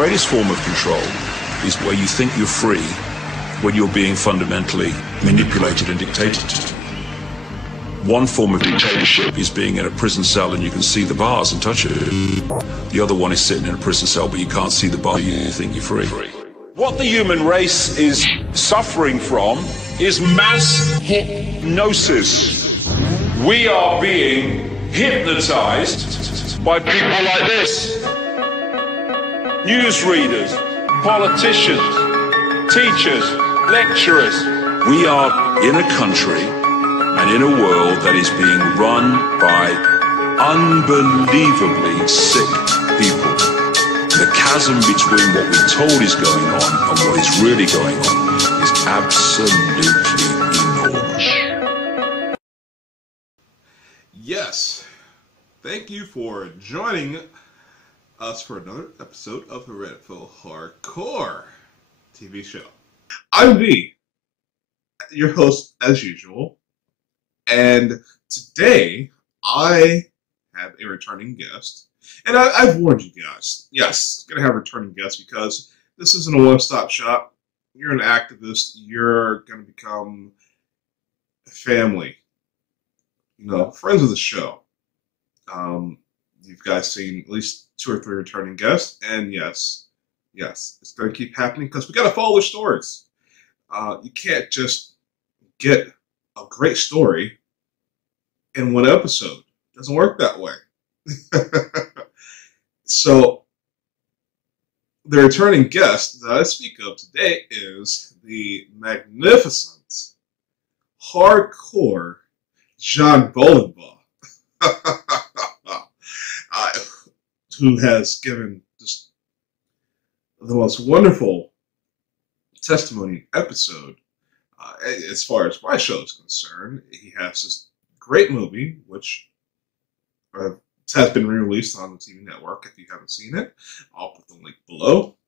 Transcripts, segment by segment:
greatest form of control is where you think you're free when you're being fundamentally manipulated and dictated to. One form of dictatorship is being in a prison cell and you can see the bars and touch it. The other one is sitting in a prison cell but you can't see the bar, you think you're free. What the human race is suffering from is mass hypnosis. We are being hypnotized by people like this. Newsreaders, politicians, teachers, lecturers. We are in a country and in a world that is being run by unbelievably sick people. The chasm between what we're told is going on and what is really going on is absolutely enormous. Yes, thank you for joining us for another episode of Hereditary Hardcore TV show. I'm V, your host as usual, and today I have a returning guest. And I've warned you guys, yes, going to have a returning guest because this isn't a one-stop shop. You're an activist. You're going to become a family. You know, friends of the show. You've guys seen at least 2 or 3 returning guests. And yes, it's going to keep happening because we got to follow their stories. You can't just get a great story in one episode. It doesn't work that way. So, the returning guest that I speak of today is the magnificent, hardcore John Bolenbaugh, who has given just the most wonderful testimony episode. As far as my show is concerned, he has this great movie, which has been re-released on the TV network. If you haven't seen it, I'll put the link below.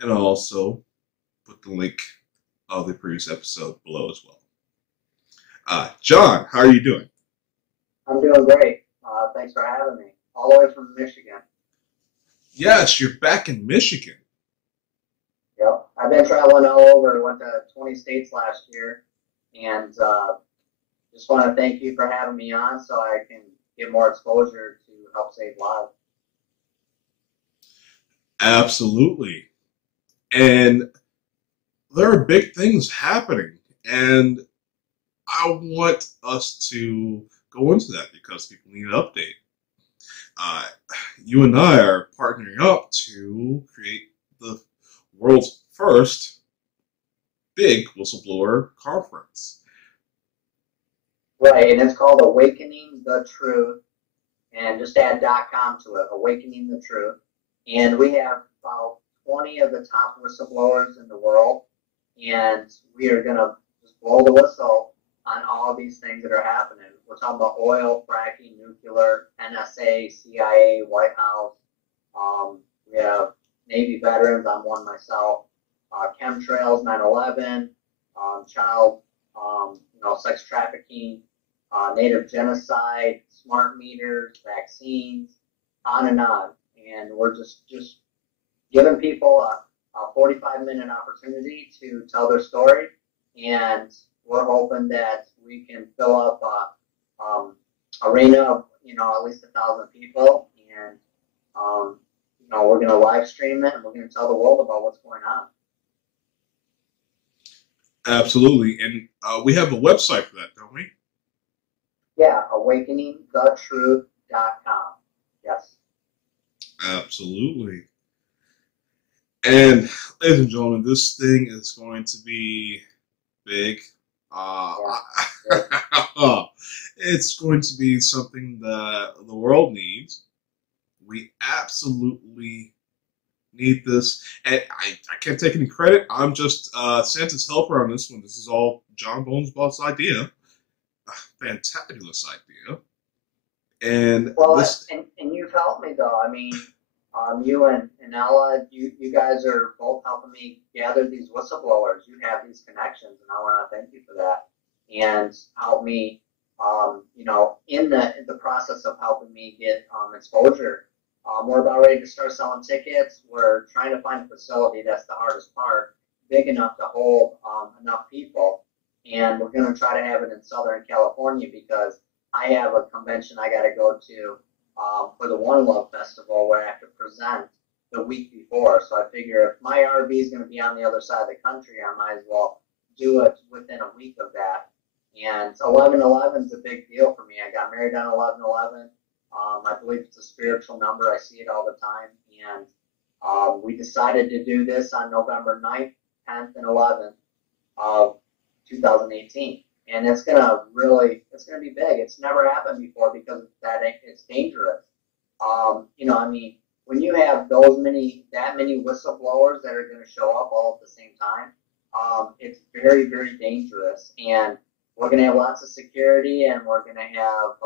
And I'll also put the link of the previous episode below as well. John, how are you doing? I'm doing great. Thanks for having me. All the way from Michigan. Yes, you're back in Michigan. Yep. I've been traveling all over. Went to 20 states last year. And just want to thank you for having me on so I can get more exposure to help save lives. Absolutely. And there are big things happening. And I want us to go into that because people need an update. You and I are partnering up to create the world's first big whistleblower conference. Right, and it's called Awakening the Truth. And just add .com to it, Awakening the Truth. And we have about 20 of the top whistleblowers in the world. And we are going to just blow the whistle on all these things that are happening. We're talking about oil, fracking, nuclear, NSA, CIA, White House. We have Navy veterans. I'm one myself. Chemtrails, 9/11, child, sex trafficking, native genocide, smart meters, vaccines, on and on. And we're just giving people a 45-minute opportunity to tell their story. And we're hoping that we can fill up arena of, at least 1,000 people. And, we're going to live stream it and we're going to tell the world about what's going on. Absolutely. And we have a website for that, don't we? Yeah, awakeningthetruth.com. Yes. Absolutely. And, ladies and gentlemen, this thing is going to be big. It's going to be something that the world needs. We absolutely need this. And I can't take any credit. I'm just Santa's helper on this one. This is all John Bolenbaugh's idea. Fantabulous idea. And and you've helped me though. I mean, you and Ella, you guys are both helping me gather these whistleblowers. You have these connections, and I want to thank you for that. And help me, in the process of helping me get exposure We're about ready to start selling tickets. We're trying to find a facility. That's the hardest part, big enough to hold enough people. And we're going to try to have it in Southern California because I have a convention I got to go to for the One Love Festival where I have to present the week before. So I figure if my RV is going to be on the other side of the country, I might as well do it within a week of that. And 11/11 is a big deal for me. I got married on 11/11. I believe it's a spiritual number. I see it all the time. And we decided to do this on November 9th, 10th, and 11th of 2018. And it's going to be big. It's never happened before because it's dangerous. When you have that many whistleblowers that are going to show up all at the same time, it's very, very dangerous. And we're going to have lots of security, and we're going to have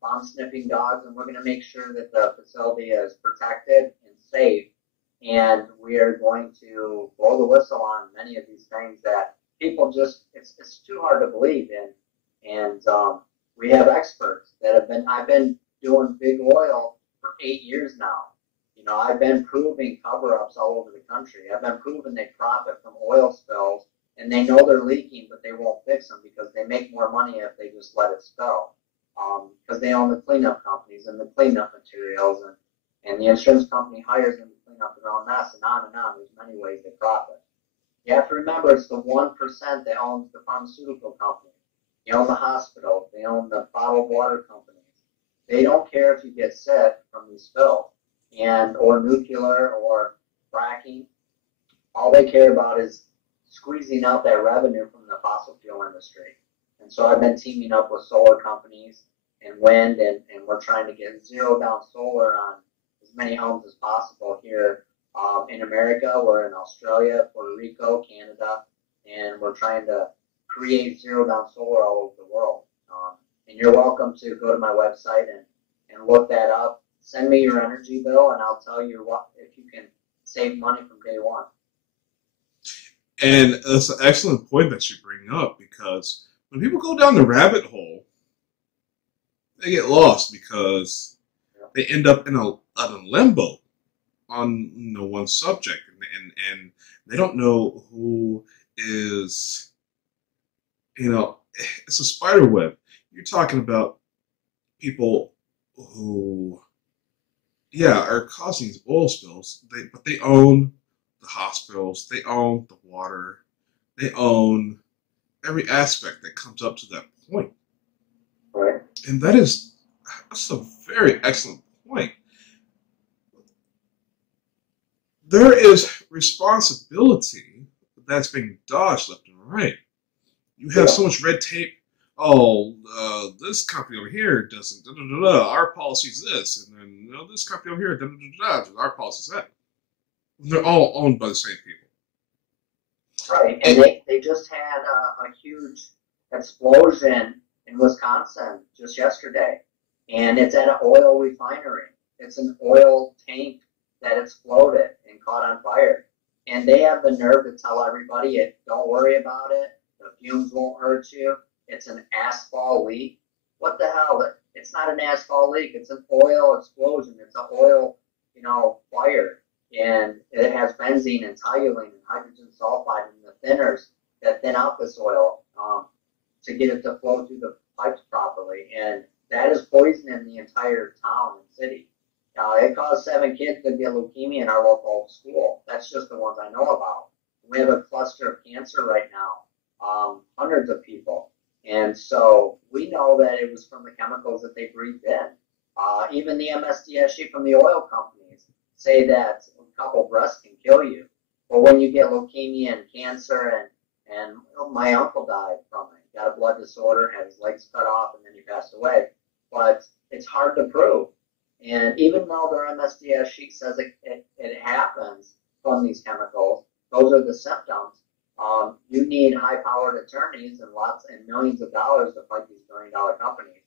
bomb sniffing dogs, and we're going to make sure that the facility is protected and safe. And we are going to blow the whistle on many of these things that people it's too hard to believe in. And we have experts that I've been doing big oil for 8 years now. I've been proving cover-ups all over the country. I've been proving they profit from oil spills, and they know they're leaking, but they won't fix them because they make more money if they just let it spill. Because they own the cleanup companies and the cleanup materials, and the insurance company hires them to clean up their own mess, and on and on. There's many ways they profit. You have to remember it's the 1% that owns the pharmaceutical company. They own the hospital. They own the bottled water companies. They don't care if you get sick from these spills or nuclear or fracking. All they care about is squeezing out that revenue from the fossil fuel industry. And so I've been teaming up with solar companies and wind, and we're trying to get zero down solar on as many homes as possible here in America. We're in Australia, Puerto Rico, Canada, and we're trying to create zero down solar all over the world. And you're welcome to go to my website and look that up. Send me your energy bill, and I'll tell you if you can save money from day one. And that's an excellent point that you bring up, because when people go down the rabbit hole, they get lost because they end up in a limbo on one subject, and they don't know who is, it's a spider web. You're talking about people who, are causing these oil spills, but they own the hospitals, they own the water, they own every aspect that comes up to that point. Right. And that's a very excellent point. There is responsibility that's being dodged left and right. You have so much red tape. Oh, this company over here doesn't, our policy's this, and then this company over here, our policy's that. They're all owned by the same people. Right, and they just had a huge explosion in Wisconsin just yesterday, and it's at an oil refinery. It's an oil tank that exploded and caught on fire. And they have the nerve to tell everybody, don't worry about it, the fumes won't hurt you, it's an asphalt leak. What the hell? It's not an asphalt leak, it's an oil explosion. It's an oil, fire. And it has benzene and toluene and hydrogen sulfide and the thinners that thin out this oil to get it to flow through the pipes properly. And that is poisoning the entire town and city. It caused 7 kids to get leukemia in our local school. That's just the ones I know about. We have a cluster of cancer right now, hundreds of people. And so we know that it was from the chemicals that they breathed in. Even the MSDSU from the oil companies say that a couple breaths can kill you. But when you get leukemia and cancer, and my uncle died from it, got a blood disorder, had his legs cut off, and then he passed away. But it's hard to prove. And even though their MSDS sheet says it happens from these chemicals, those are the symptoms. You need high-powered attorneys and millions of dollars to fight these billion-dollar companies.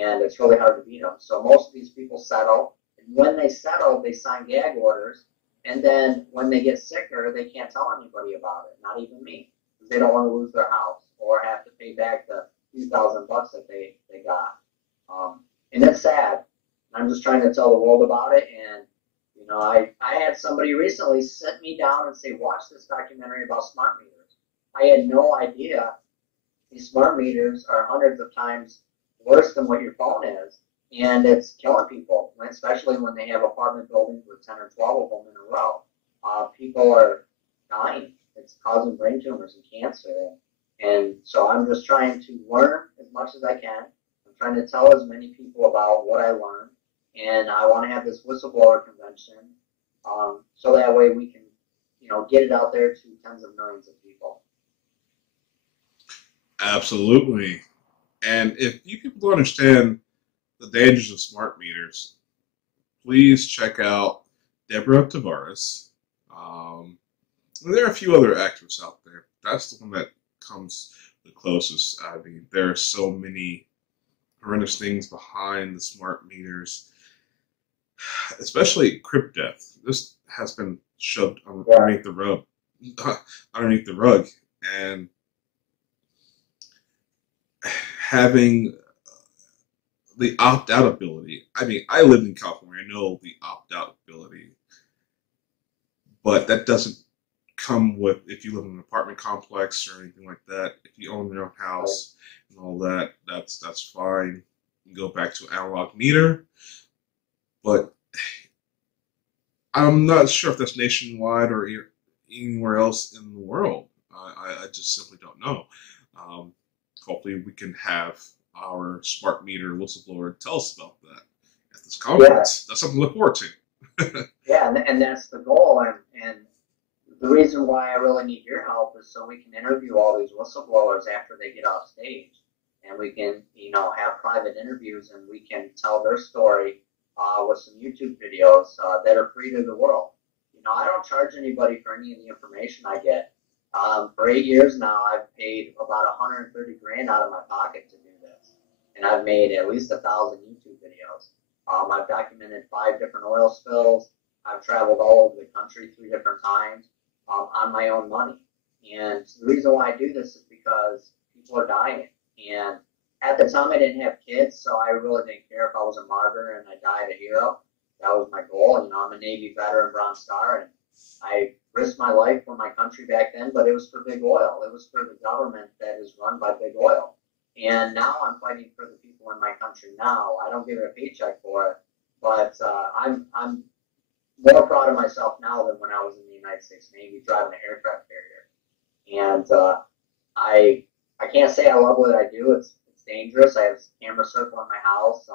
And it's really hard to beat them. So most of these people settle. And when they settle, they sign gag orders. And then when they get sicker, they can't tell anybody about it, not even me, because they don't want to lose their house or have to pay back the few $1,000 that they got. And it's sad. I'm I'm just trying to tell the world about it. And, you know, I had somebody recently sit me down and say, watch this documentary about smart meters. I had no idea these smart meters are hundreds of times worse than what your phone is. And it's killing people, especially when they have apartment buildings with 10 or 12 of them in a row. People are dying. It's causing brain tumors and cancer. And so I'm just trying to learn as much as I can. I'm trying to tell as many people about what I learned. And I want to have this whistleblower convention so that way we can, you know, get it out there to tens of millions of people. Absolutely. And if you people don't understand the dangers of smart meters, please check out Deborah Tavares. There are a few other actors out there. That's the one that comes the closest. I mean, there are so many horrendous things behind the smart meters, especially crypt death. This has been shoved underneath the rug, and having the opt-out ability. I mean, I lived in California. I know the opt-out ability, but that doesn't come with if you live in an apartment complex or anything like that. If you own your own house and all that, that's fine. You go back to analog meter, but I'm not sure if that's nationwide or anywhere else in the world. I just simply don't know. Hopefully we can have our smart meter whistleblower tell us about that at this conference. That's something to look forward to. Yeah, and that's the goal. And the reason why I really need your help is so we can interview all these whistleblowers after they get off stage. And we can, you know, have private interviews and we can tell their story with some YouTube videos that are free to the world. You know, I don't charge anybody for any of the information I get. For 8 years now, I've paid about 130 grand out of my pocket to do this. And I've made at least 1,000 YouTube videos. I've documented 5 different oil spills. I've traveled all over the country 3 different times on my own money. And the reason why I do this is because people are dying. And at the time, I didn't have kids, so I really didn't care if I was a martyr and I died a hero. That was my goal. You know, I'm a Navy veteran, Bronze Star, and I risked my life for my country back then, but it was for big oil. It was for the government that is run by big oil. And now I'm fighting for the people in my country now. I don't get a paycheck for it, but I'm more proud of myself now than when I was in the United States Navy driving an aircraft carrier. And I can't say I love what I do. It's dangerous. I have a camera circle in my house.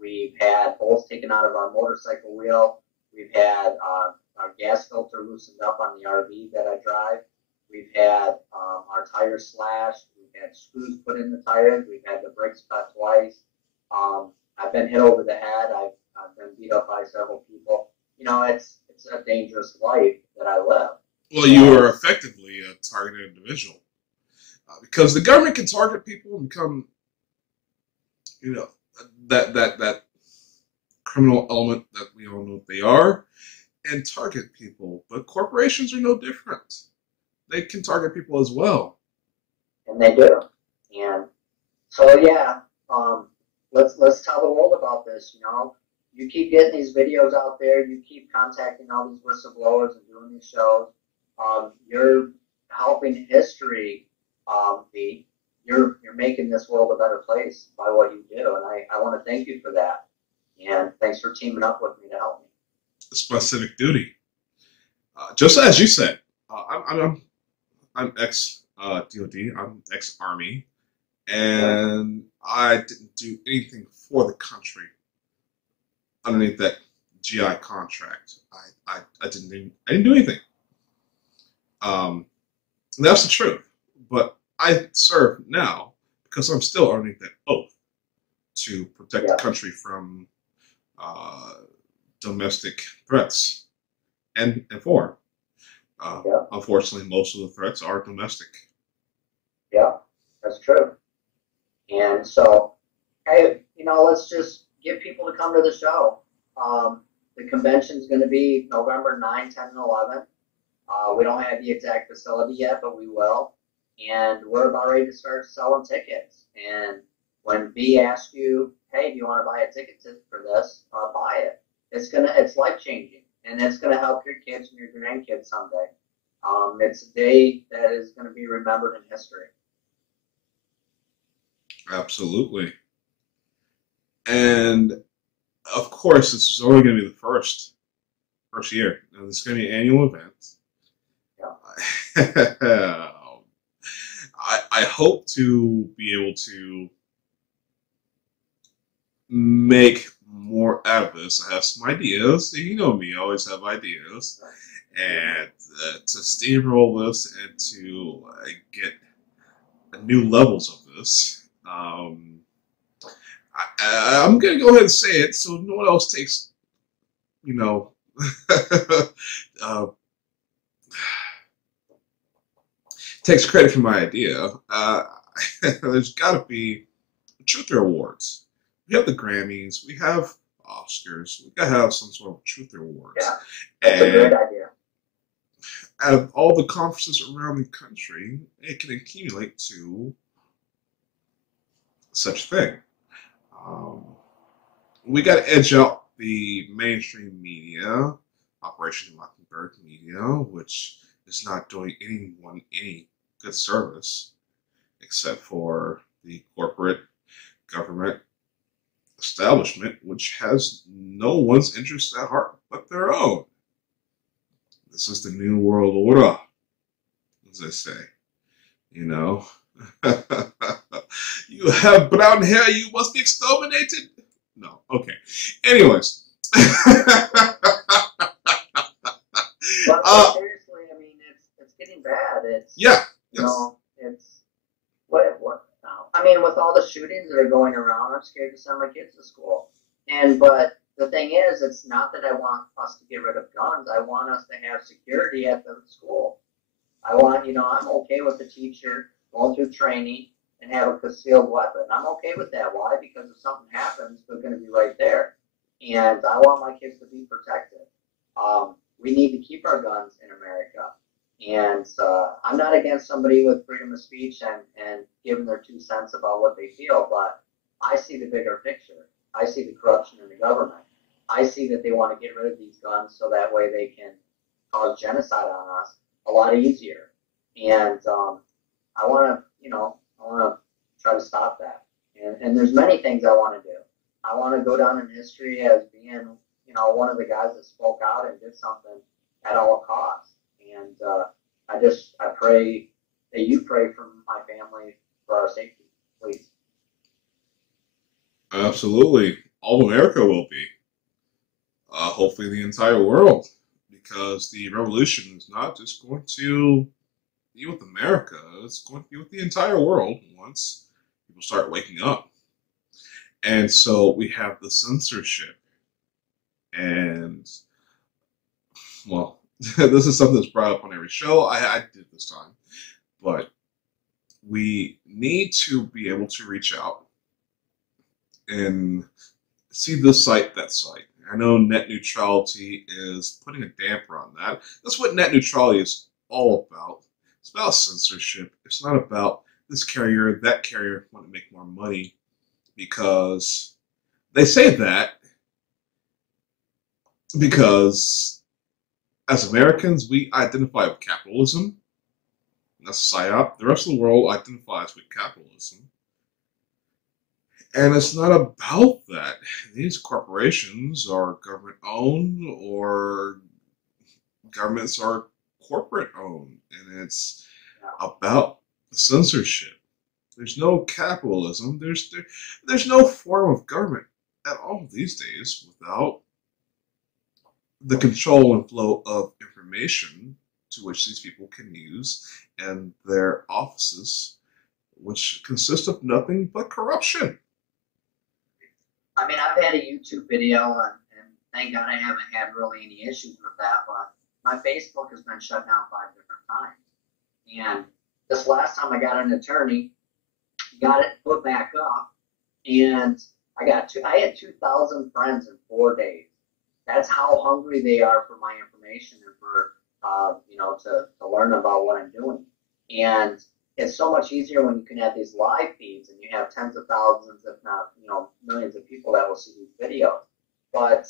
We've had bolts taken out of our motorcycle wheel. We've had our gas filter loosened up on the RV that I drive. We've had our tires slashed. We've had screws put in the tires. We've had the brakes cut twice. I've been hit over the head. I've been beat up by several people. You know, it's a dangerous life that I live. Well, you are effectively a targeted individual because the government can target people and become, you know, that criminal element that we all know they are, and target people. But corporations are no different. They can target people as well. And they do. And so yeah, let's tell the world about this. You know, you keep getting these videos out there. You keep contacting all these whistleblowers and doing these shows. You're helping history. You're making this world a better place by what you do, and I want to thank you for that. And thanks for teaming up with me to help me. It's my civic duty. Just as you said, I'm ex-DOD, I'm ex-Army, and I didn't do anything for the country underneath that GI contract. I didn't do anything. That's the truth. But I serve now because I'm still underneath that oath to protect the country from domestic threats and foreign. Unfortunately, most of the threats are domestic. Yeah, that's true. And so, hey, you know, let's just get people to come to the show. The convention is going to be November 9, 10, and 11. We don't have the exact facility yet, but we will. And we're about ready to start selling tickets. And When B asks you, hey, do you want to buy a ticket for this? Buy it. It's life changing, and it's gonna help your kids and your grandkids someday. It's a day that is going to be remembered in history. Absolutely. And of course, this is only going to be the first year. Now, this is going to be an annual event. Yeah. I hope to be able to make more out of this. I have some ideas. You know me, I always have ideas. And to steamroll this and to get new levels of this, I'm going to go ahead and say it so no one else takes, takes credit for my idea. There's got to be Truther Awards. We have the Grammys. We have Oscars. We got to have some sort of Truther Awards. Yeah, that's a great idea. Out of all the conferences around the country, it can accumulate to such a thing. We got to edge out the mainstream media, Operation Mockingbird media, which is not doing anyone any good service, except for the corporate government establishment, which has no one's interest at heart but their own. This is the new world order, as they say. You have brown hair, you must be exterminated. No, okay. Anyways. But seriously, I mean, it's getting bad. It's it's what now? I mean, with all the shootings that are going around, I'm scared to send my kids to school. But the thing is, it's not that I want us to get rid of guns. I want us to have security at the school. I want, I'm okay with the teacher going through training and have a concealed weapon. I'm okay with that. Why? Because if something happens, they're going to be right there. And I want my kids to be protected. We need to keep our guns in America. And I'm not against somebody with freedom of speech and giving their 2 cents about what they feel, but I see the bigger picture. I see the corruption in the government. I see that they want to get rid of these guns so that way they can cause genocide on us a lot easier. And I want to try to stop that. And there's many things I want to do. I want to go down in history as being, one of the guys that spoke out and did something at all costs. And I pray that you pray for my family for our safety, please. Absolutely. All of America will be. Hopefully the entire world. Because the revolution is not just going to be with America. It's going to be with the entire world once people start waking up. And so we have the censorship. And, well, this is something that's brought up on every show. I did this time. But we need to be able to reach out and see this site, that site. I know net neutrality is putting a damper on that. That's what net neutrality is all about. It's about censorship. It's not about this carrier, that carrier want to make more money, because they say that because as Americans, we identify with capitalism. That's a psyop. The rest of the world identifies with capitalism. And it's not about that. These corporations are government-owned, or governments are corporate-owned. And it's about censorship. There's no capitalism. There's no form of government at all these days without the control and flow of information to which these people can use, and their offices, which consist of nothing but corruption. I mean, I've had a YouTube video, and thank God I haven't had really any issues with that, but my Facebook has been shut down 5 different times. And this last time I got an attorney, got it put back up, and I had 2,000 friends in 4 days. That's how hungry they are for my information and for, to learn about what I'm doing. And it's so much easier when you can have these live feeds and you have tens of thousands, if not, millions of people that will see these videos. But,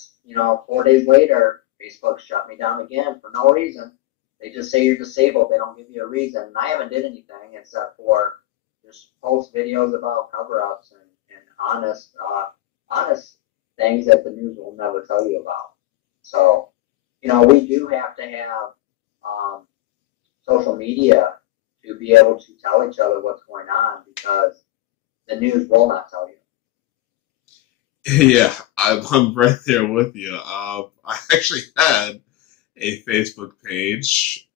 4 days later, Facebook shut me down again for no reason. They just say you're disabled. They don't give you a reason. And I haven't did anything except for just post videos about cover-ups and honest things that the news will never tell you about. So, we do have to have social media to be able to tell each other what's going on, because the news will not tell you. Yeah, I'm right there with you. I actually had a Facebook page.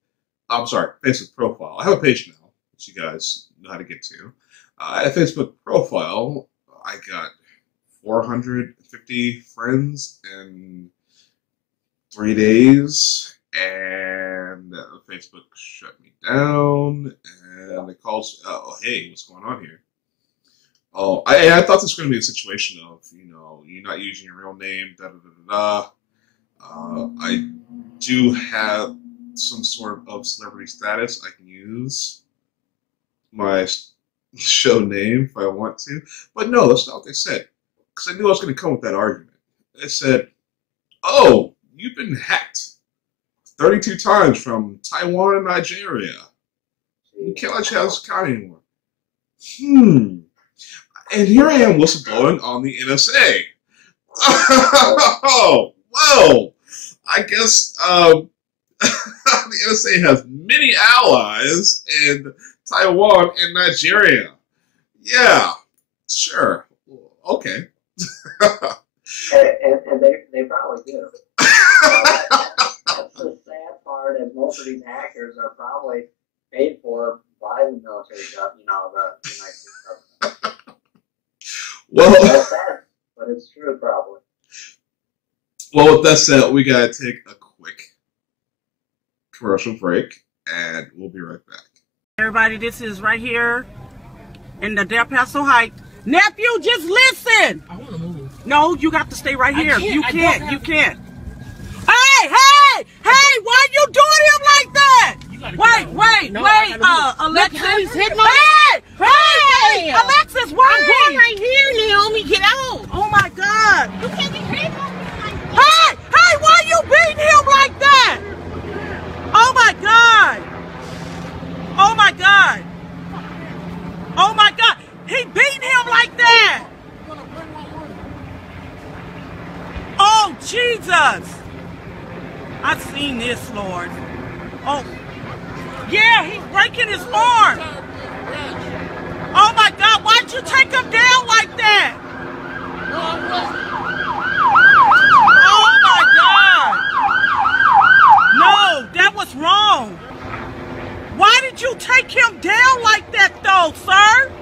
I'm sorry, Facebook profile. I have a page now, which you guys know how to get to. I had a Facebook profile. I got 450 friends in 3 days, and Facebook shut me down, and they called, oh, hey, what's going on here? Oh, I thought this was going to be a situation of, you're not using your real name, da-da-da-da-da. I do have some sort of celebrity status. I can use my show name if I want to. But no, that's not what they said. Because I knew I was going to come with that argument. They said, oh, you've been hacked 32 times from Taiwan and Nigeria. You can't let you have this account anymore. And here I am whistleblowing on the NSA. Oh, well, I guess the NSA has many allies in Taiwan and Nigeria. Yeah, sure. Okay. and they probably do. That's the sad part, is most of these hackers are probably paid for by the military, the United States government. Well, that's sad, but it's true, probably. Well, with that said, we gotta take a quick commercial break, and we'll be right back. Everybody, this is right here in the Del Paso Heights. Nephew, just listen. I want to move. No, you got to stay right here. You can't. You can't. Hey, why you doing him like that? Wait, Alexis. Hey, Alexis, why? I'm going right here, Naomi. Get out. Oh my God. You can't be crazy on me like that. Hey, why you beating him like that? Oh my God. Oh my God. Oh my God. He beat him like that. Oh, Jesus. I've seen this, Lord. Oh, yeah, he's breaking his arm. Oh my God, why'd you take him down like that? Oh my God. No, that was wrong. Why did you take him down like that though, sir?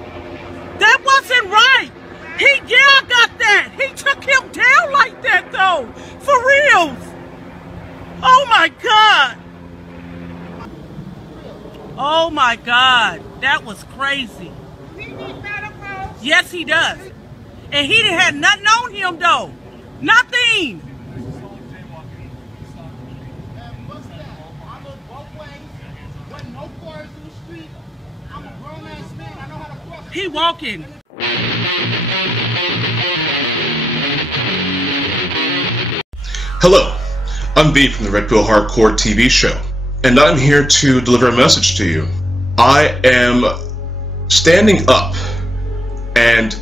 That wasn't right. I got that. He took him down like that though. For real. Oh my God. Oh my God. That was crazy. Yes, he does. And he didn't have nothing on him though. Nothing. He walking. Hello, I'm V from the Red Pill Hardcore TV show, and I'm here to deliver a message to you. I am standing up, and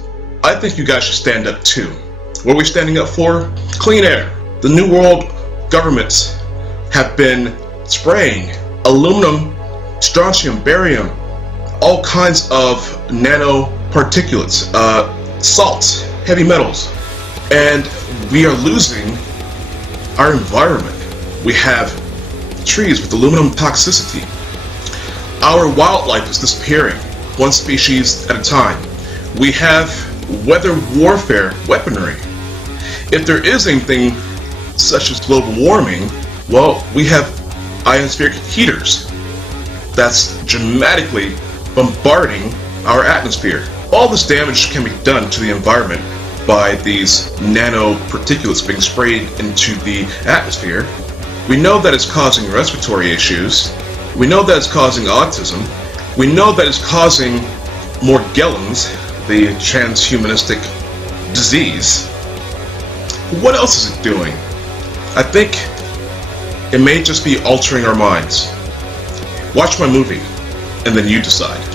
I think you guys should stand up too. What are we standing up for? Clean air. The New World governments have been spraying aluminum, strontium, barium, all kinds of nanoparticulates, salts, heavy metals, and we are losing our environment. We have trees with aluminum toxicity. Our wildlife is disappearing, one species at a time. We have weather warfare weaponry. If there is anything such as global warming, well, we have ionospheric heaters that's dramatically bombarding our atmosphere. All this damage can be done to the environment by these nanoparticulates being sprayed into the atmosphere. We know that it's causing respiratory issues. We know that it's causing autism. We know that it's causing Morgellons, the transhumanistic disease. What else is it doing? I think it may just be altering our minds. Watch my movie, and then you decide.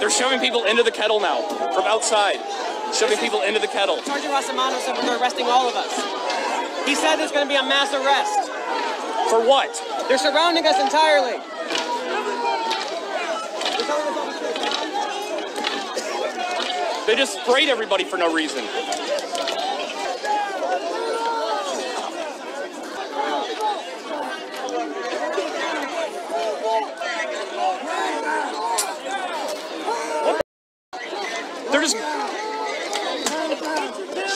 They're shoving people into the kettle now, from outside. Shoving people into the kettle. Sergeant Rossimano said they're arresting all of us. He said there's going to be a mass arrest. For what? They're surrounding us entirely. They just sprayed everybody for no reason. They're just...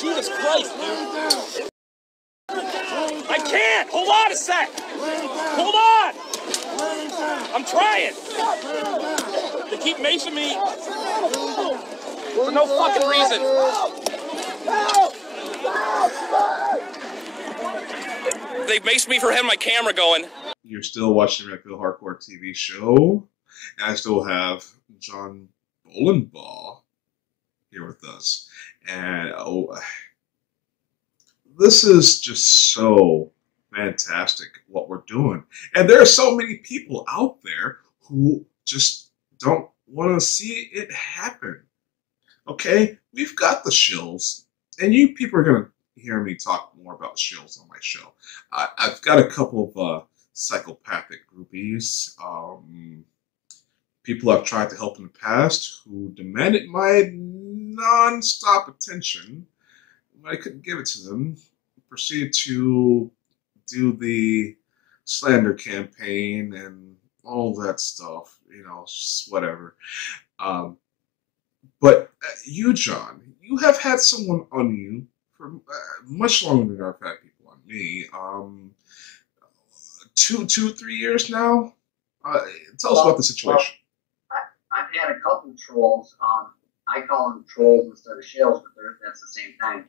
Jesus Christ, dude. I can't! Hold on a sec! Hold on! I'm trying! They keep macing me for no fucking reason. They maced me for having my camera going. You're still watching Red Pill Hardcore TV show, and I still have John Bolenbaugh here with us. And this is just so fantastic what we're doing. And there are so many people out there who just don't want to see it happen. Okay? We've got the shills. And you people are going to hear me talk more about shills on my show. I've got a couple of psychopathic groupies. People I've tried to help in the past who demanded my non-stop attention. I couldn't give it to them. Proceeded to do the slander campaign and all that stuff, you know, just whatever. But you, John, you have had someone on you for much longer than I've had people on me. 3 years now. Tell us about the situation. Well, I've had a couple trolls. I call them trolls instead of shills, but that's the same thing.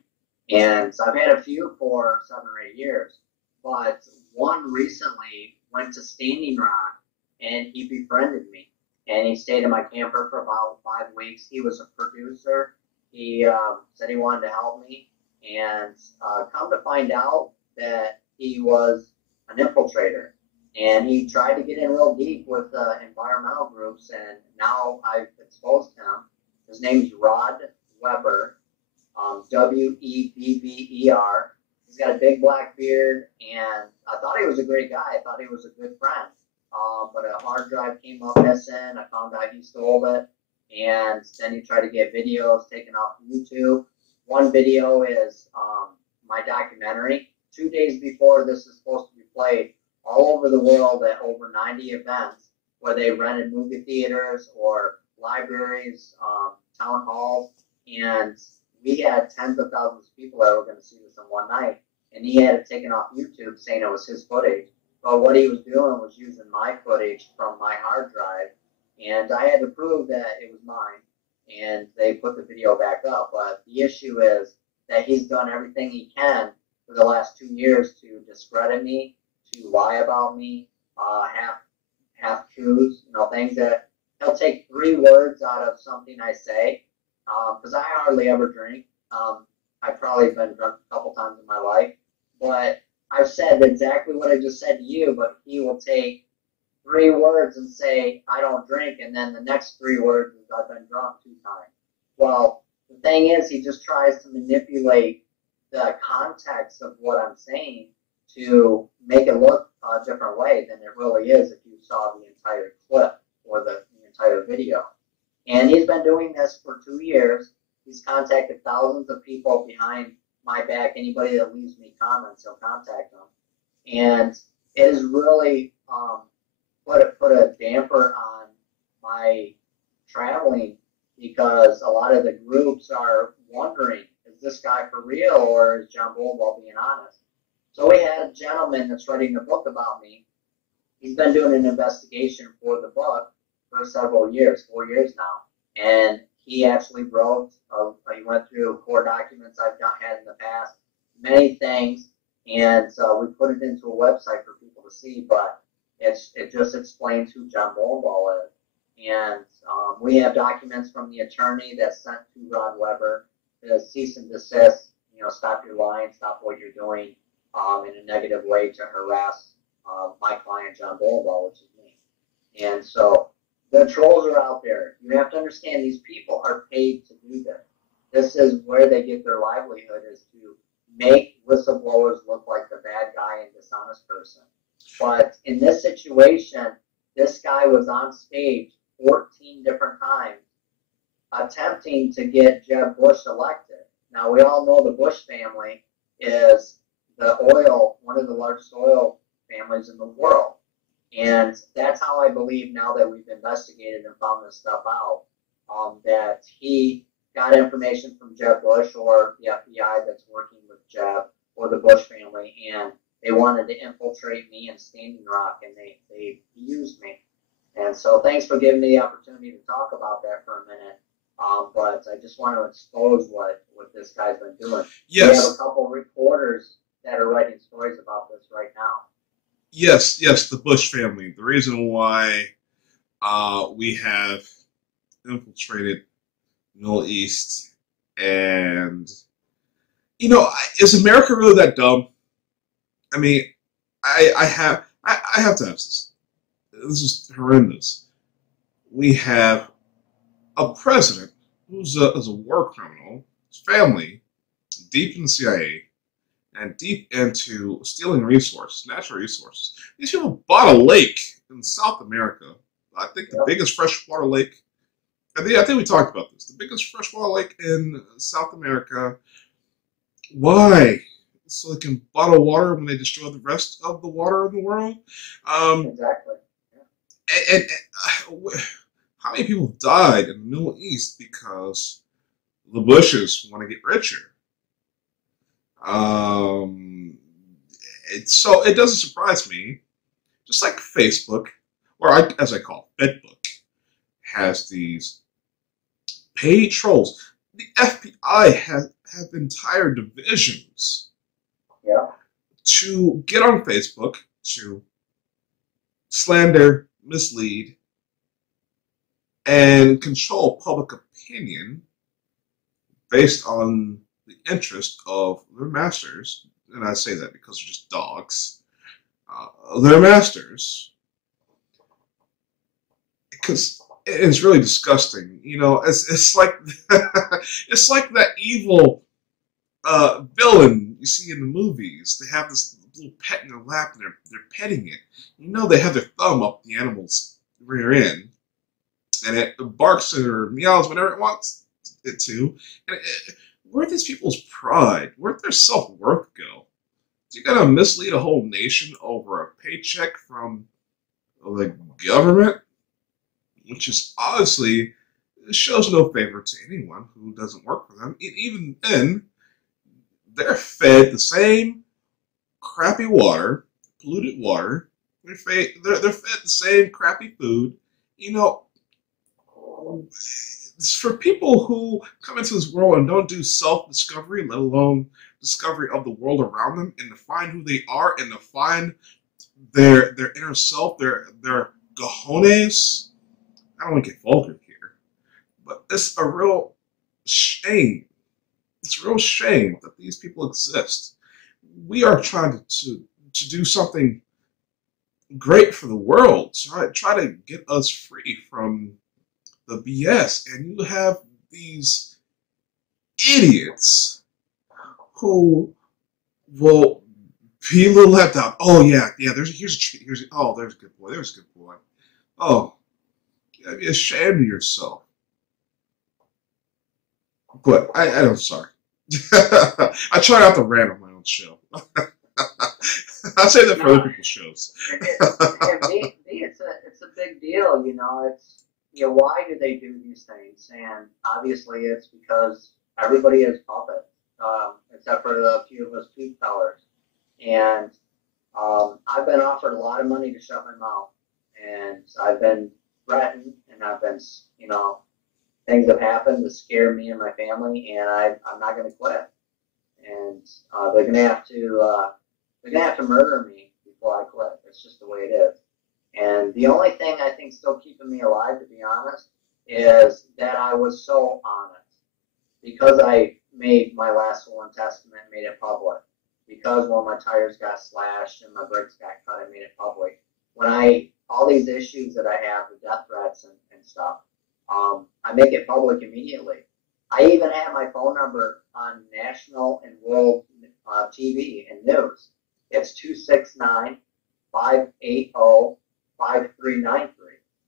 And so I've had a few for 7 or 8 years. But one recently went to Standing Rock, and he befriended me. And he stayed in my camper for about 5 weeks. He was a producer. He said he wanted to help me. And come to find out that he was an infiltrator. And he tried to get in real deep with environmental groups, and now I've exposed him. His name's Rod Weber, Webber. He's got a big black beard, and I thought he was a great guy. I thought he was a good friend. But a hard drive came up missing. I found out he stole it, and then he tried to get videos taken off YouTube. One video is my documentary. 2 days before this is supposed to be played, all over the world at over 90 events where they rented movie theaters or libraries, town halls, and we had tens of thousands of people that were going to see this in one night, and he had it taken off YouTube saying it was his footage. But what he was doing was using my footage from my hard drive, and I had to prove that it was mine, and they put the video back up. But the issue is that he's done everything he can for the last 2 years to discredit me, to lie about me, half truths, you know, things that he'll take 3 words out of something I say, because I hardly ever drink. I've probably been drunk a couple times in my life, but I've said exactly what I just said to you, but he will take 3 words and say, I don't drink, and then the next 3 words is I've been drunk 2 times. Well, the thing is, he just tries to manipulate the context of what I'm saying to make it look a different way than it really is if you saw the entire clip or the entire video. And he's been doing this for 2 years. He's contacted thousands of people behind my back. Anybody that leaves me comments, he'll contact them. And it has really put a damper on my traveling, because a lot of the groups are wondering, is this guy for real, or is John Bolenbaugh being honest? So we had a gentleman that's writing a book about me. He's been doing an investigation for the book for several years, 4 years now. And he actually wrote, he went through core documents I've had in the past, many things, and we put it into a website for people to see, but it just explains who John Bolenbaugh is. And we have documents from the attorney that's sent to Rod Weber to cease and desist, stop your lying, stop what you're doing in a negative way to harass my client, John Bolenbaugh, which is me. And so the trolls are out there. You have to understand, these people are paid to do this. This is where they get their livelihood, is to make whistleblowers look like the bad guy and dishonest person. But in this situation, this guy was on stage 14 different times attempting to get Jeb Bush elected. Now, we all know the Bush family is one of the largest oil families in the world. And that's how I believe, now that we've investigated and found this stuff out, that he got information from Jeb Bush or the FBI that's working with Jeb or the Bush family, and they wanted to infiltrate me in Standing Rock, and they used me. And so thanks for giving me the opportunity to talk about that for a minute. But I just want to expose what this guy's been doing. Yes. We have a couple of reporters that are writing stories about this right now. Yes, the Bush family. The reason why we have infiltrated the Middle East, and is America really that dumb? I mean, I have to ask this. This is horrendous. We have a president who's a war criminal, his family deep in the CIA, and deep into stealing resources, natural resources. These people bought a lake in South America. I think the biggest freshwater lake. I think we talked about this. The biggest freshwater lake in South America. Why? So they can bottle water when they destroy the rest of the water in the world. Exactly. And how many people have died in the Middle East because the Bushes want to get richer? So it doesn't surprise me. Just like Facebook, or as I call it, Bedbook, has these paid trolls. The FBI have entire divisions to get on Facebook to slander, mislead, and control public opinion based on the interest of their masters. And I say that because they're just dogs. Their masters. Because it's really disgusting. It's like it's like that evil villain you see in the movies. They have this little pet in their lap and they're petting it. They have their thumb up the animal's rear end, and it barks or meows whenever it wants it to. And where'd these people's pride, where'd their self-worth go? You gotta mislead a whole nation over a paycheck from the government, which is obviously shows no favor to anyone who doesn't work for them. Even then, they're fed the same crappy water, polluted water. They're fed the same crappy food. For people who come into this world and don't do self-discovery, let alone discovery of the world around them, and to find who they are and to find their inner self, their cojones. I don't want to get vulgar here, but it's a real shame. It's a real shame that these people exist. We are trying to do something great for the world. Try to get us free from the BS, and you have these idiots who will be a little left out. Oh yeah. There's a good boy. There's a good boy. Oh, you gotta be ashamed of yourself. But I'm sorry. I try not to rant on my own show. I'll say that for other people's shows. It's a big deal, you know. It's, you know, why do they do these things? And obviously, it's because everybody is puppets, except for the few of us tooth tellers. And I've been offered a lot of money to shut my mouth, and I've been threatened, and I've been, you know, things have happened to scare me and my family, and I'm not going to quit. And they're going to have to murder me before I quit. It's just the way it is. And the only thing I think still keeping me alive, to be honest, is that I was so honest. Because I made my last will and testament, made it public. Because when my tires got slashed and my brakes got cut, I made it public. When all these issues that I have, the death threats and stuff, I make it public immediately. I even have my phone number on national and world TV and news. It's 269-580-5393.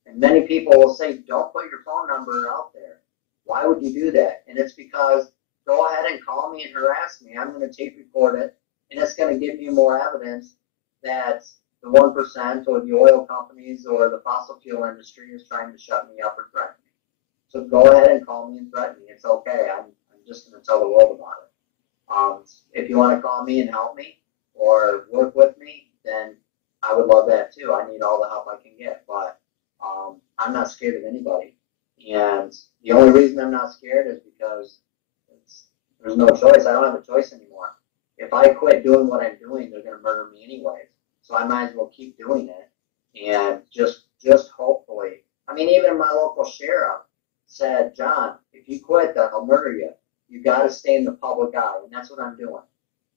And many people will say, don't put your phone number out there. Why would you do that? And it's because, go ahead and call me and harass me. I'm going to tape record it, and it's going to give you more evidence that the 1% or the oil companies or the fossil fuel industry is trying to shut me up or threaten me. So go ahead and call me and threaten me. It's okay. I'm just going to tell the world about it. If you want to call me and help me or work with me, then I would love that too. I need all the help I can get, but I'm not scared of anybody. And the only reason I'm not scared is because there's no choice. I don't have a choice anymore. If I quit doing what I'm doing, they're going to murder me anyways. So I might as well keep doing it. And just hopefully, I mean, even my local sheriff said, John, if you quit, they'll murder you. You got to stay in the public eye. And that's what I'm doing.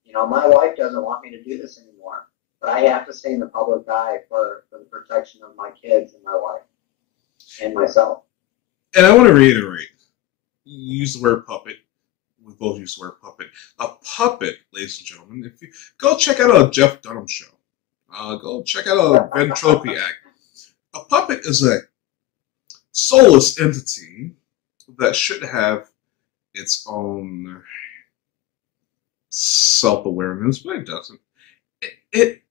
You know, my wife doesn't want me to do this anymore, but I have to stay in the public eye for the protection of my kids and my wife and myself. And I want to reiterate, you use the word puppet. We both use the word puppet. A puppet, ladies and gentlemen, if you go check out a Jeff Dunham show, go check out a Ventriloquy Act. A puppet is a soulless entity that should have its own self-awareness, but it doesn't. It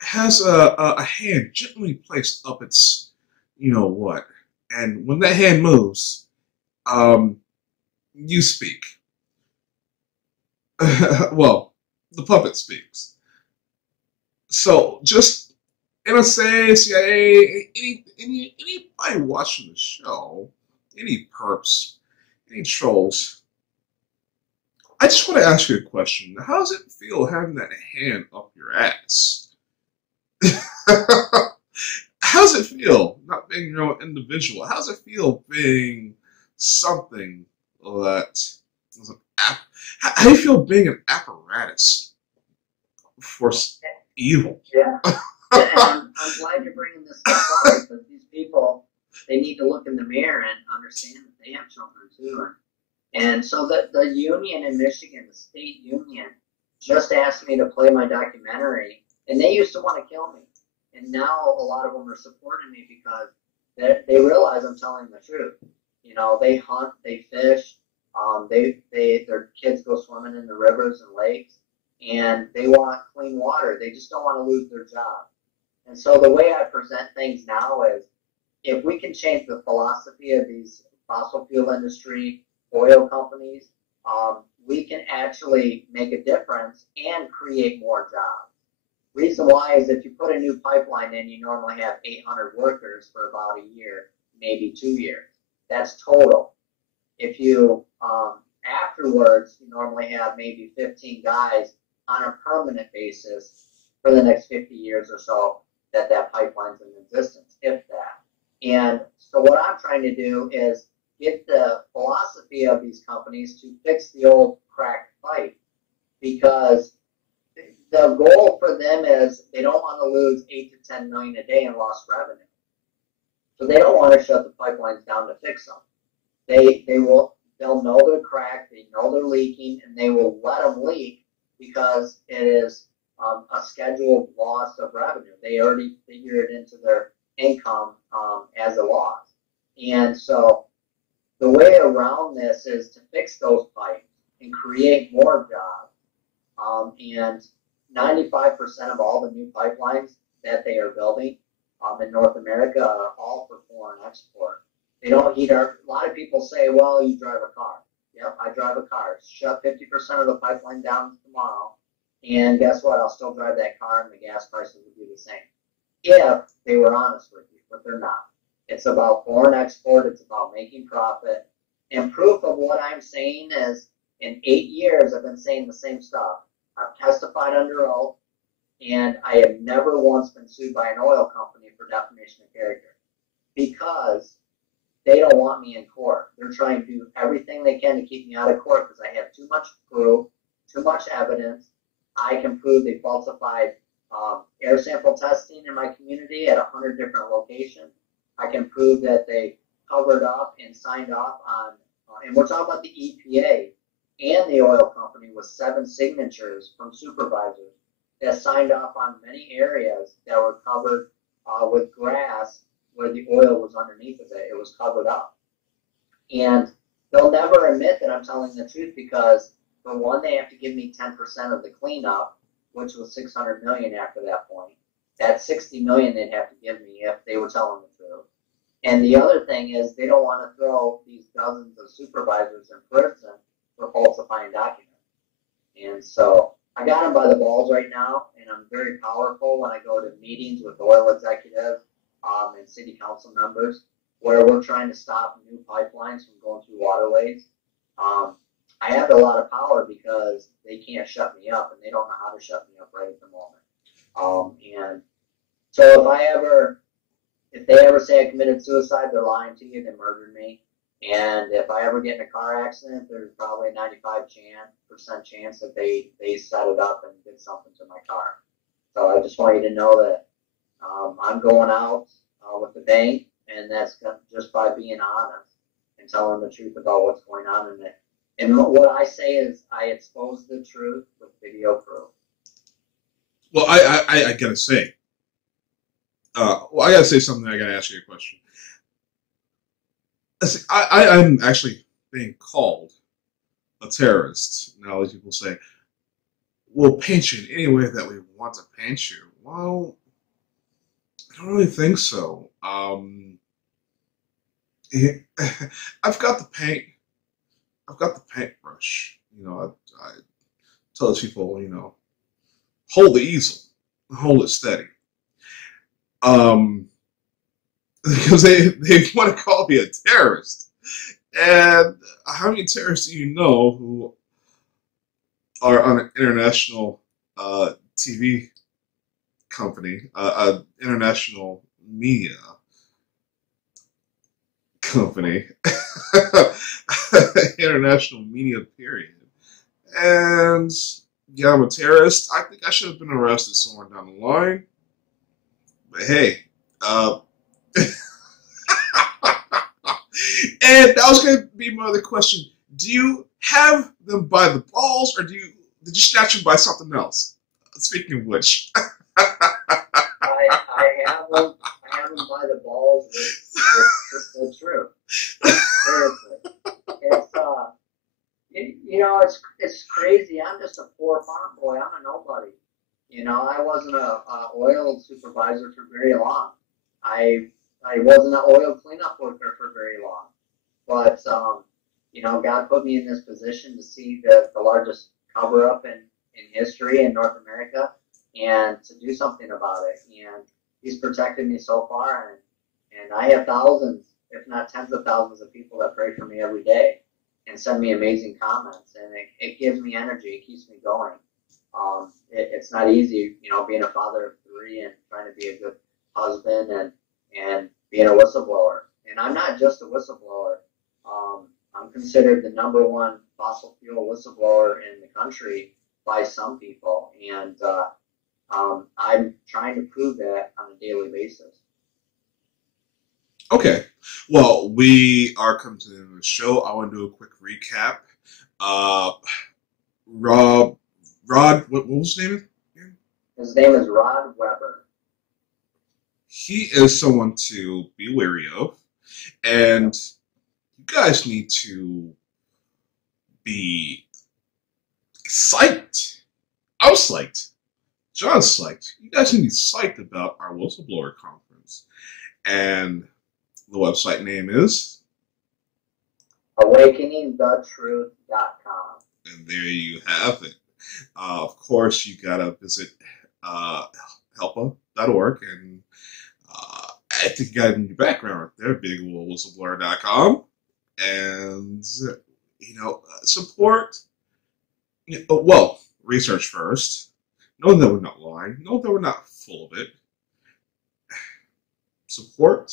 has a hand gently placed up its, you know what, and when that hand moves, you speak. Well, the puppet speaks. So just NSA, CIA, anybody watching the show, any perps, any trolls, I just want to ask you a question. How does it feel having that hand up your ass? How does it feel not being your own individual? How does it feel being something that is an app? How do you feel being an apparatus for evil? Yeah. I'm glad you're bringing this stuff up, because these people, they need to look in the mirror and understand that they have children too. And so the union in Michigan, the state union, just asked me to play my documentary, and they used to want to kill me. And now a lot of them are supporting me because they realize I'm telling the truth. You know, they hunt, they fish, their kids go swimming in the rivers and lakes, and they want clean water. They just don't want to lose their job. And so the way I present things now is, if we can change the philosophy of these fossil fuel industry, oil companies, we can actually make a difference and create more jobs. Reason why is, if you put a new pipeline in, you normally have 800 workers for about a year, maybe 2 years. That's total. If you, afterwards, you normally have maybe 15 guys on a permanent basis for the next 50 years or so that pipeline's in existence, if that. And so what I'm trying to do is get the philosophy of these companies to fix the old cracked pipe, because the goal for them is they don't want to lose 8 to 10 million a day in lost revenue. So they don't want to shut the pipelines down to fix them. They'll know they're cracked, they know they're leaking, and they will let them leak because it is a scheduled loss of revenue. They already figure it into their income as a loss. And so the way around this is to fix those pipes and create more jobs. And 95% of all the new pipelines that they are building in North America are all for foreign export. They don't heat our, a lot of people say, well, you drive a car. Yep, I drive a car. Shut 50% of the pipeline down tomorrow, and guess what? I'll still drive that car, and the gas prices will be the same. If they were honest with you, but they're not. It's about foreign export. It's about making profit. And proof of what I'm saying is, in 8 years, I've been saying the same stuff. I've testified under oath, and I have never once been sued by an oil company for defamation of character because they don't want me in court. They're trying to do everything they can to keep me out of court because I have too much proof, too much evidence. I can prove they falsified air sample testing in my community at 100 different locations. I can prove that they covered up and signed off on, and we're talking about the EPA and the oil company with 7 signatures from supervisors that signed off on many areas that were covered with grass where the oil was underneath of it. It was covered up. And they'll never admit that I'm telling the truth because, for one, they have to give me 10% of the cleanup, which was $600 million after that point. That's $60 million they'd have to give me if they were telling the truth. And the other thing is they don't want to throw these dozens of supervisors in prison for falsifying documents. And so I got them by the balls right now, and I'm very powerful when I go to meetings with oil executives and city council members where we're trying to stop new pipelines from going through waterways. I have a lot of power because they can't shut me up, and they don't know how to shut me up right at the moment. And so if they ever say I committed suicide, they're lying to you. They murdered me. And if I ever get in a car accident, there's probably a 95% chance that they set it up and did something to my car. So I just want you to know that I'm going out with the bank, and that's just by being honest and telling the truth about what's going on in it. And what I say is I expose the truth with video proof. Well, I gotta say, I gotta say something. I gotta ask you a question. I'm actually being called a terrorist. Now, as people say, we'll paint you in any way that we want to paint you. Well, I don't really think so. I've got the paint. I've got the paintbrush. You know, I tell those people, you know, hold the easel, hold it steady. Because they want to call me a terrorist. And how many terrorists do you know who are on an international TV company, international media company, international media period? And yeah, I'm a terrorist. I think I should have been arrested somewhere down the line. But hey, and that was going to be my other question. Do you have them by the balls, or did you snatch them by something else? Speaking of which, I have them by the balls with the truth. Seriously, it's crazy. I'm just a poor farm boy. I'm a nobody. You know, I wasn't a oil supervisor for very long. I wasn't an oil cleanup worker for very long. But, you know, God put me in this position to see the largest cover-up in history in North America and to do something about it. And He's protected me so far. And I have thousands, if not tens of thousands of people that pray for me every day and send me amazing comments. And it gives me energy. It keeps me going. It's not easy, you know, being a father of 3 and trying to be a good husband and being a whistleblower. And I'm not just a whistleblower. I'm considered the #1 fossil fuel whistleblower in the country by some people. And I'm trying to prove that on a daily basis. Okay. Well, we are coming to the end of the show. I want to do a quick recap. Rod, what was his name? His name is Rod Weber. He is someone to be wary of, and you guys need to be psyched. I'm psyched John's psyched. You guys need to be psyched about our Whistleblower conference. And the website name is awakeningthetruth.com. And there you have it. Of course, you gotta visit helpa.org, and I think you got it in your background right there, whistleblowr.com, and support. Well, research first. Know that we're not lying. Know that we're not full of it. Support.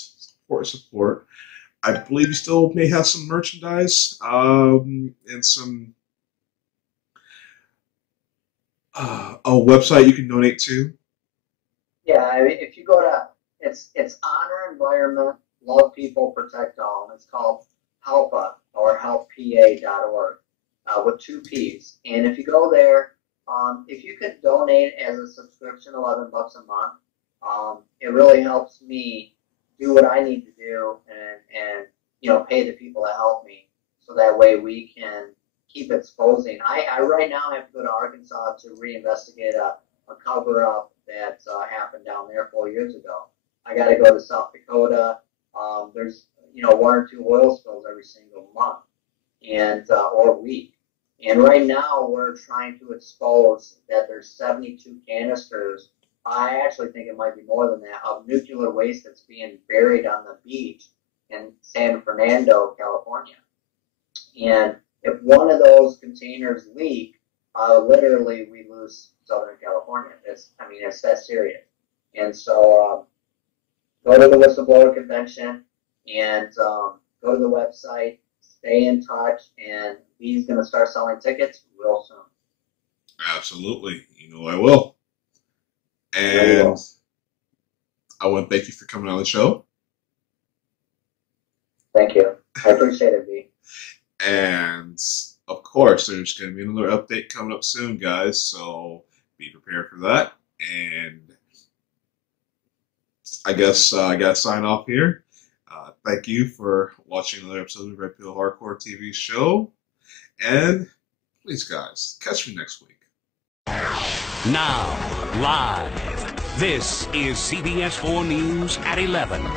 I believe you still may have some merchandise and some a website you can donate to. Yeah, I mean, if you go to it's Honor Environment, Love People, Protect All, and it's called HELPA or helppa.org with 2 P's. And if you go there, if you could donate as a subscription, $11 a month, it really helps me do what I need to do and pay the people that help me, so that way we can keep exposing. I right now have to go to Arkansas to reinvestigate a cover-up that happened down there 4 years ago. I got to go to South Dakota. There's 1 or 2 oil spills every single month and or week. And right now we're trying to expose that there's 72 canisters. I actually think it might be more than that, of nuclear waste that's being buried on the beach in San Fernando, California. And if one of those containers leak, literally we lose Southern California. It's that serious. And so go to the Whistleblower Convention and go to the website, stay in touch, and he's going to start selling tickets real soon. Absolutely. I will. And I want to thank you for coming on the show. Thank you. I appreciate it, V. And of course, there's going to be another update coming up soon, guys. So be prepared for that. And I guess I got to sign off here. Thank you for watching another episode of Red Pill Hardcore TV show. And please, guys, catch me next week. Now, live. This is CBS 4 News at 11.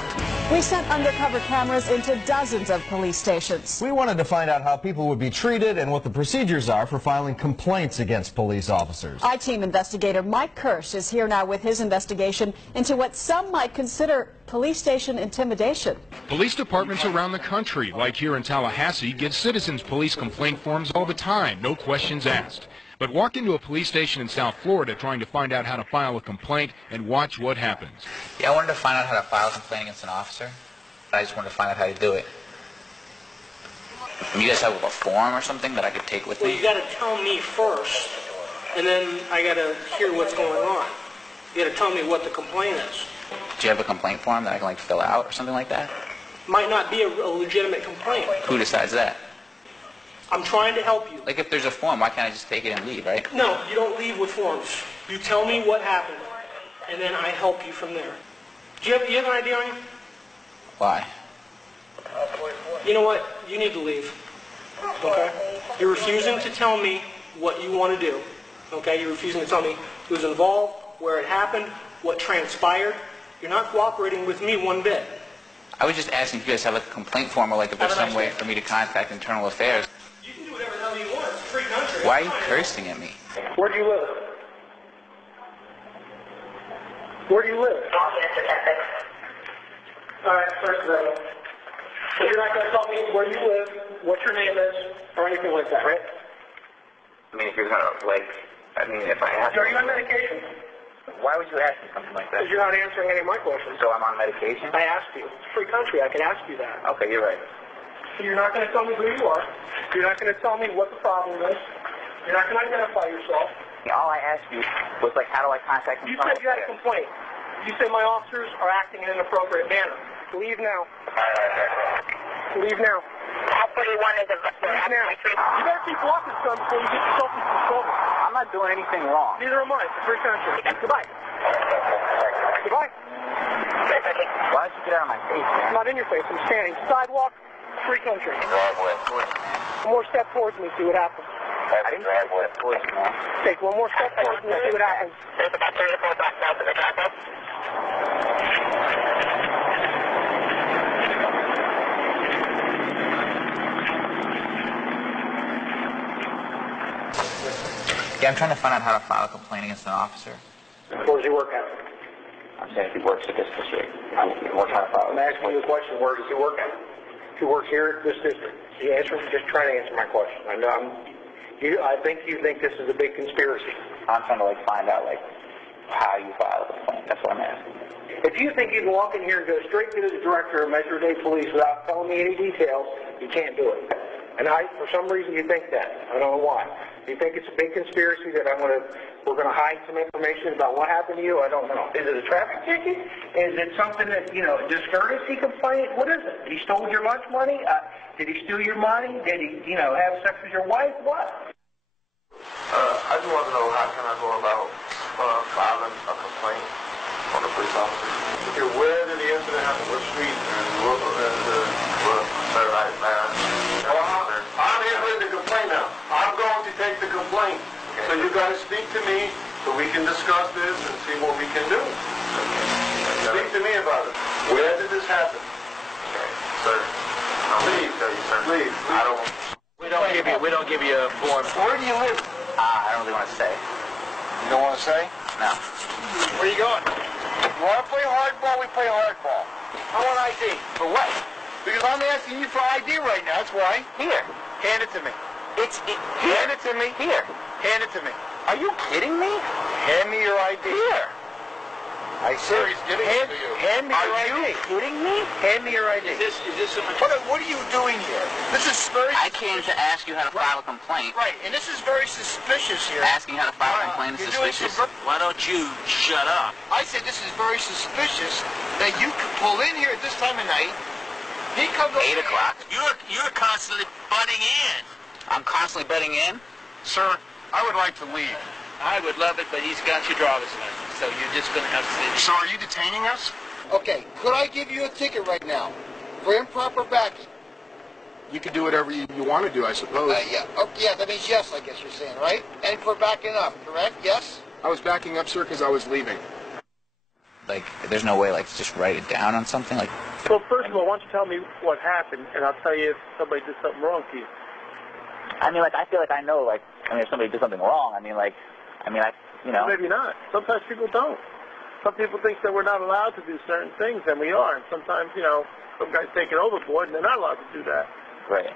We sent undercover cameras into dozens of police stations. We wanted to find out how people would be treated and what the procedures are for filing complaints against police officers. I-Team investigator Mike Kirsch is here now with his investigation into what some might consider police station intimidation. Police departments around the country, like here in Tallahassee, get citizens' police complaint forms all the time, no questions asked. But walk into a police station in South Florida trying to find out how to file a complaint and watch what happens. Yeah, I wanted to find out how to file a complaint against an officer. I just wanted to find out how to do it. You guys have a form or something that I could take with me? Well, you got to tell me first, and then I got to hear what's going on. You got to tell me what the complaint is. Do you have a complaint form that I can fill out or something like that? Might not be a legitimate complaint. Who decides that? I'm trying to help you. Like, if there's a form, why can't I just take it and leave, right? No, you don't leave with forms. You tell me what happened, and then I help you from there. Do you have an idea on you? Why? You know what? You need to leave. Okay? You're refusing to tell me what you want to do. Okay? You're refusing to tell me who's involved, where it happened, what transpired. You're not cooperating with me one bit. I was just asking if you guys have a complaint form or if there's some way for me to contact Internal Affairs. You can do whatever the hell you want. It's a free country. Why are you cursing at me? Where do you live? Where do you live? All right, first of all, so you're not going to tell me where you live, what your name is, or anything like that, right? I mean, if you're going to, if I ask... Are you on medication? Why would you ask me something like that? Because you're not answering any of my questions. So I'm on medication? I asked you. It's a free country. I can ask you that. Okay, you're right. So you're not going to tell me who you are. You're not going to tell me what the problem is. You're not going to identify yourself. All I asked you was, how do I contact you? You said you had a complaint. You say my officers are acting in an inappropriate manner. Leave now. Leave now. How 41 is a... Leave now. You better keep walking, son, before you get yourself into some trouble. I'm not doing anything wrong. Neither am I. It's a free country. Goodbye. Goodbye. Why don't you get out of my face, man? I'm not in your face. I'm standing. Sidewalk, free country. One more step towards me, see what happens. Take one more step forward and we'll see what happens. There's about 3 or 4 blocks south of the backup. Yeah, I'm trying to find out how to file a complaint against an officer. Where does he work at? I'm saying if he works at this district. We're trying to file. I'm asking you a question. Where does he work at? He works here at this district. Just trying to answer my question. I think you think this is a big conspiracy. I'm trying to find out how you file a complaint. That's what I'm asking. If you think you can walk in here and go straight to the director of Metro Dade Police without telling me any details, you can't do it. And for some reason, you think that. I don't know why. You think it's a big conspiracy that we're going to hide some information about what happened to you? I don't know. Is it a traffic ticket? Is it something that, a discourtesy complaint? What is it? He stole your lunch money? Did he steal your money? Did he, have sex with your wife? What? I just want to know how can I go about filing a complaint on the police officer. Okay, where did the incident happen? What street? And what I'm handling the complaint now. I'm going to take the complaint. So you got to speak to me so we can discuss this and see what we can do. Speak to me about it. Where did this happen? Okay, sir. Please, please. We don't give you a form. Where do you live? I don't really want to say. You don't want to say? No. Where you going? You want to play hardball? We play hardball. I want ID. For what? Because I'm asking you for ID right now. That's why. Here. Hand it to me. Hand it to me. Here. Hand it to me. Are you kidding me? Hand me your ID. Here. I said he's giving it to you. Hand me your ID. Are you kidding me? Hand me your ID. Is this some... What are you doing here? This is very... I came to ask you how to file a complaint. Right, and this is very suspicious here. Asking how to file a complaint is suspicious. Why don't you shut up? I said this is very suspicious that you could pull in here at this time of night. He comes up 8 o'clock. You're constantly butting in. I'm constantly butting in? Sir, I would like to leave. I would love it, but he's got your driver's license, so you're just going to have to sit. So are you detaining us? Okay, could I give you a ticket right now for improper backing? You can do whatever you want to do, I suppose. Yeah. Oh, yeah, that means yes, I guess you're saying, right? And for backing up, correct? Yes? I was backing up, sir, because I was leaving. There's no way, to just write it down on something? Well, first of all, why don't you tell me what happened, and I'll tell you if somebody did something wrong to you. I feel like I know, if somebody did something wrong, Maybe not. Sometimes people don't. Some people think that we're not allowed to do certain things, and we are. And sometimes, some guys take it overboard, and they're not allowed to do that. Right.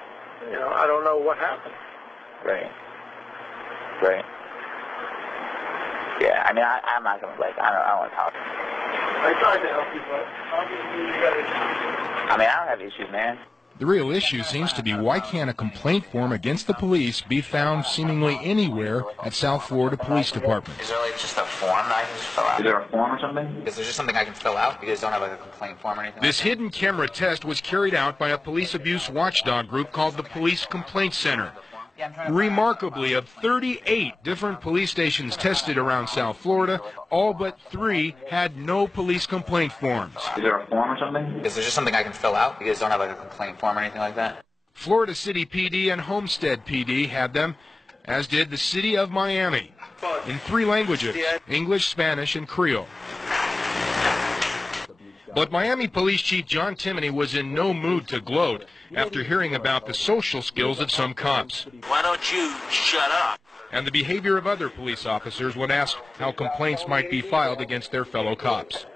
I don't know what happened. Right. Yeah, I'm not going to, I don't want to talk. I tried to help you, but obviously you got issues. I don't have issues, man. The real issue seems to be why can't a complaint form against the police be found seemingly anywhere at South Florida Police Departments? Is there just a form that I can just fill out? Is there a form or something? Is there just something I can fill out? You guys don't have a complaint form or anything? This hidden camera test was carried out by a police abuse watchdog group called the Police Complaint Center. Remarkably, of 38 different police stations tested around South Florida, all but 3 had no police complaint forms. Is there a form or something? Is there just something I can fill out? You guys don't have a complaint form or anything like that? Florida City PD and Homestead PD had them, as did the City of Miami, in 3 languages, English, Spanish, and Creole. But Miami Police Chief John Timoney was in no mood to gloat after hearing about the social skills of some cops. Why don't you shut up? And the behavior of other police officers when asked how complaints might be filed against their fellow cops.